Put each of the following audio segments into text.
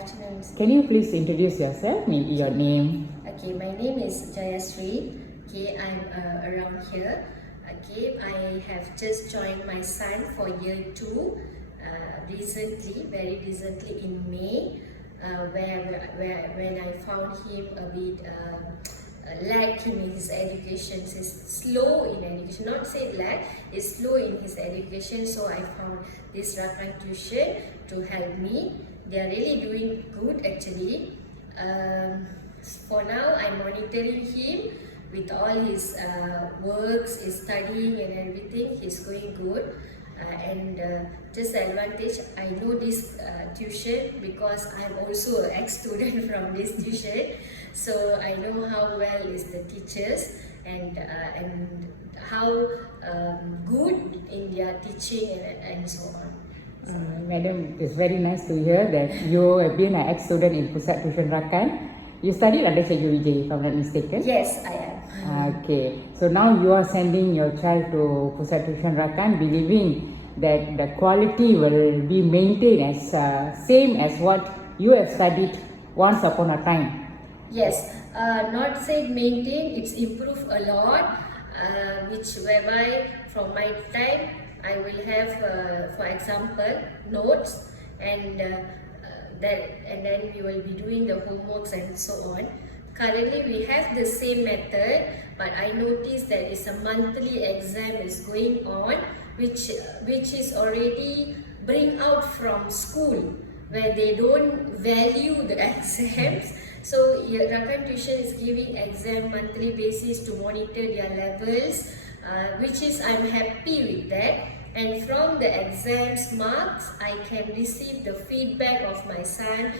afternoon. Can you please introduce yourself, maybe your name? Okay, my name is Jayasri. Okay, I'm around here. Okay, I have just joined my son for year 2 very recently in May, when I found him a bit lack in his education. He's slow in education, not say lack, is slow in his education. So I found this Rakan tuition to help me. They are really doing good actually. For now, I'm monitoring him with all his works, his studying and everything. He's going good. Just the advantage, I know this tuition because I'm also an ex-student from this tuition. So I know how well is the teachers and how good in their teaching and so on. Madam, it's very nice to hear that you have been an ex-student in Pusat Tuisyen Rakan. You studied under Cikgu Vijay, if I'm not mistaken? Yes, I am. Okay, so now you are sending your child to Pusat Tuisyen Rakan, believing that the quality will be maintained as same as what you have studied once upon a time. Yes, not say maintain, it's improved a lot, whereby from my time I will have, for example, notes and then we will be doing the homeworks and so on. Currently we have the same method, but I noticed that it's a monthly exam is going on, which is already bring out from school where they don't value the exams. So Rakan tuition is giving exam monthly basis to monitor their levels, which is I'm happy with that. And from the exams marks, I can receive the feedback of my son,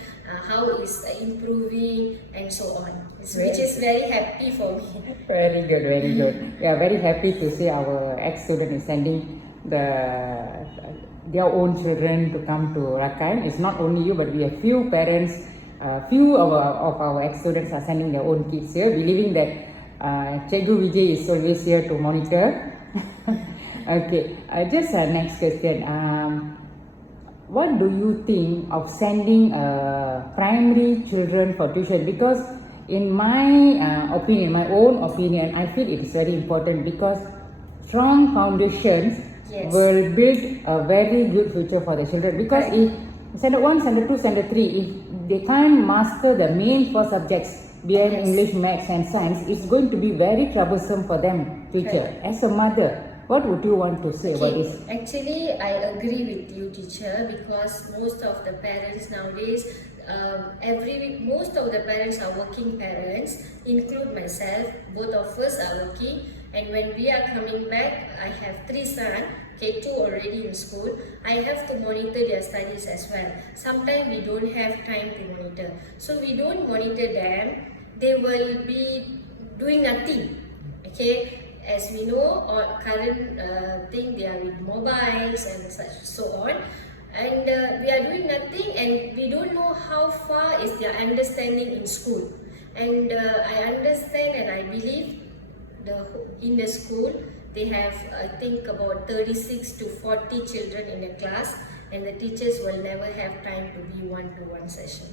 how is improving and so on, which is very happy for me. Very good, very good. We are very happy to see our ex-student is sending their own children to come to Rakan. It's not only you, but we have few parents, few of our ex-students are sending their own kids here, believing that Cikgu Vijay is always here to monitor. Okay, just next question. What do you think of sending primary children for tuition? Because in my opinion, my own opinion, I feel it is very important because strong foundations will build a very good future for the children. Because if standard 1, standard 2, standard 3, if they can't master the main 4 subjects, being English, Maths and Science, it's going to be very troublesome for them future. As a mother, what would you want to say about this? Actually, I agree with you, teacher, because most of the parents nowadays, most of the parents are working parents, include myself. Both of us are working, and when we are coming back, I have 3 sons, K2 already in school. I have to monitor their studies as well. Sometimes we don't have time to monitor, so we don't monitor them. They will be doing nothing. Okay. As we know, current thing, they are with mobiles and such so on, and we are doing nothing, and we don't know how far is their understanding in school. And I understand and I believe in the school they have, I think, about 36 to 40 children in a class, and the teachers will never have time to be one-to-one session.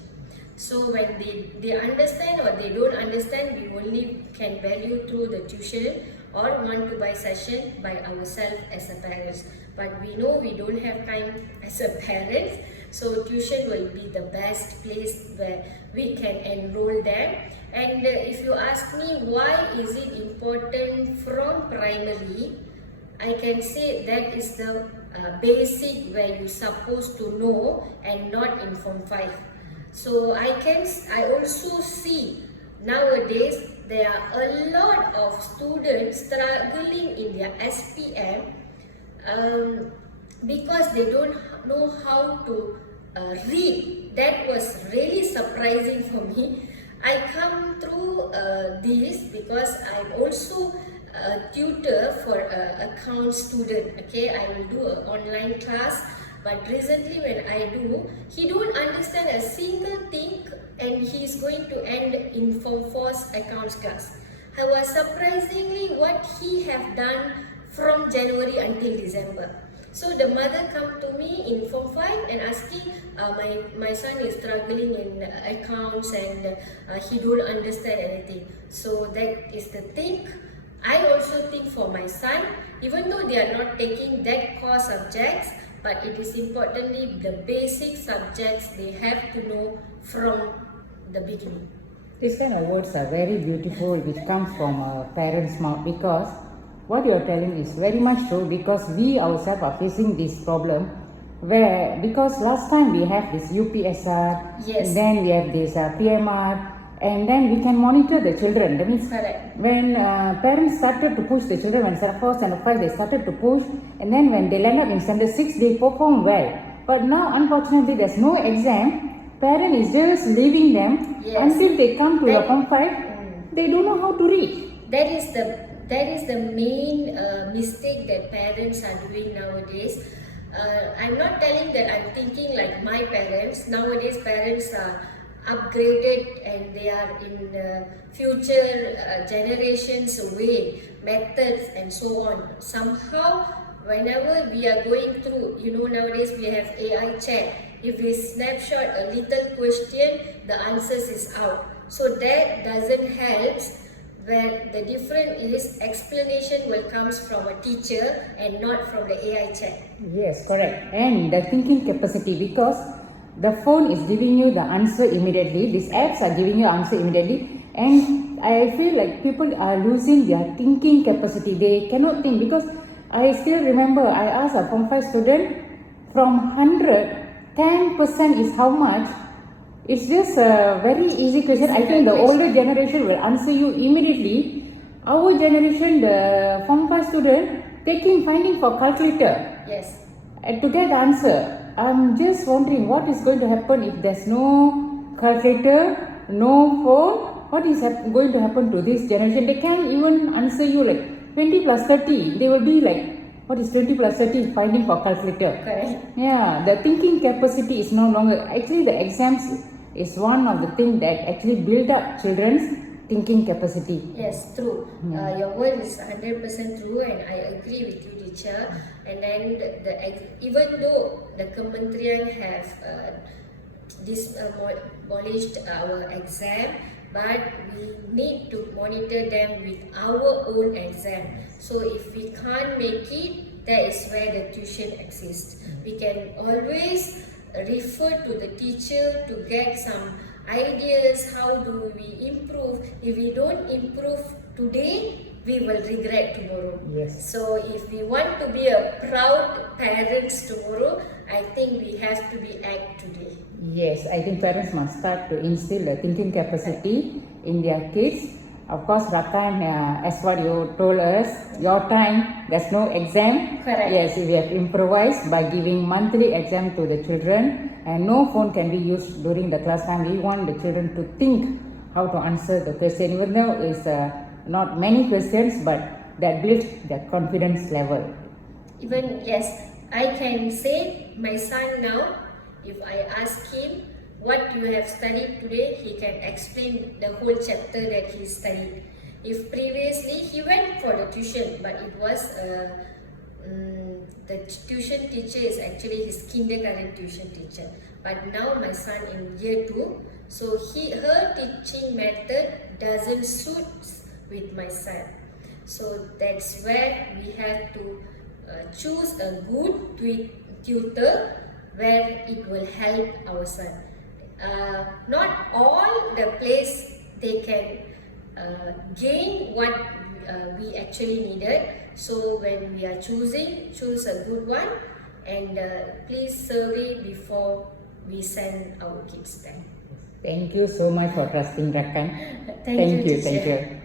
So when they understand or they don't understand, we only can value through the tuition or one-to-buy session by ourselves as a parents. But we know we don't have time as a parents, so tuition will be the best place where we can enroll them. And if you ask me why is it important from primary, I can say that is the basic where you're supposed to know and not in Form 5. So I also see nowadays there are a lot of students struggling in their SPM because they don't know how to read. That was really surprising for me. I come through this because I'm also a tutor for account student. Okay, I will do an online class. But recently when I do, he don't understand a single thing, and he is going to end in Form 4's accounts class. I was surprisingly what he have done from January until December. So the mother come to me in Form 5 and asking, my son is struggling in accounts and he don't understand anything. So that is the thing. I also think for my son, even though they are not taking that core subjects, but it is importantly the basic subjects they have to know from the beginning. These kind of words are very beautiful, which comes from a parent's mouth, because what you are telling is very much true, because we ourselves are facing this problem where, because last time we have this UPSR, Yes. then we have this PMR, and then we can monitor the children. That means Correct. when parents started to push the children, when standard 4, standard 5, they started to push, and then when they land up in standard 6, they perform well. But now, unfortunately, there's no exam. Parent is just leaving them until they come to the Form 5. They don't know how to read. That is the main mistake that parents are doing nowadays. I'm not telling that I'm thinking like my parents. Nowadays, parents are upgraded and they are in future generations way, methods and so on. Somehow, whenever we are going through, nowadays we have AI chat. If we snapshot a little question, the answers is out. So that doesn't help. Where the difference is explanation will comes from a teacher and not from the AI chat. Yes, correct. And the thinking capacity, because the phone is giving you the answer immediately. These apps are giving you answer immediately, and I feel like people are losing their thinking capacity. They cannot think, because I still remember I asked a Form 5 student, from 100, 10% is how much? It's just a very easy question. I think the older generation will answer you immediately. Our generation, the Form 5 student, finding for calculator. Yes. And to get the answer. I'm just wondering what is going to happen if there's no calculator, no phone. What is going to happen to this generation? They can't even answer you like 20 plus 30. They will be like, what is 20 plus 30? Finding for calculator. Correct. Yeah, the thinking capacity is no longer. Actually, the exams is one of the things that actually build up children's thinking capacity. Yes, true. Your word is 100% true, and I agree with you, teacher. And then even though the Kementerian have abolished our exam, but we need to monitor them with our own exam. So if we can't make it, that is where the tuition exists. We can always refer to the teacher to get some ideas, how do we improve. If we don't improve today, we will regret tomorrow. Yes. So if we want to be a proud parents tomorrow, I think we have to be act today. Yes, I think parents must start to instill the thinking capacity in their kids. Of course, Rakan, as what you told us, your time, there's no exam. Correct. Yes, we have improvised by giving monthly exam to the children, and no phone can be used during the class time. We want the children to think how to answer the question, even though it's not many questions, but that builds their confidence level. Even, yes, I can say my son now, if I ask him, what you have studied today, he can explain the whole chapter that he studied. If previously he went for the tuition, but it was the tuition teacher is actually his kindergarten tuition teacher. But now my son in year 2, so her teaching method doesn't suit with my son. So that's where we have to choose a good tutor where it will help our son. Not all the place they can gain what we actually needed. So when we are choosing, choose a good one, and please survey before we send our kids there. Thank you so much for trusting Rakan. Thank you, teacher. Thank you.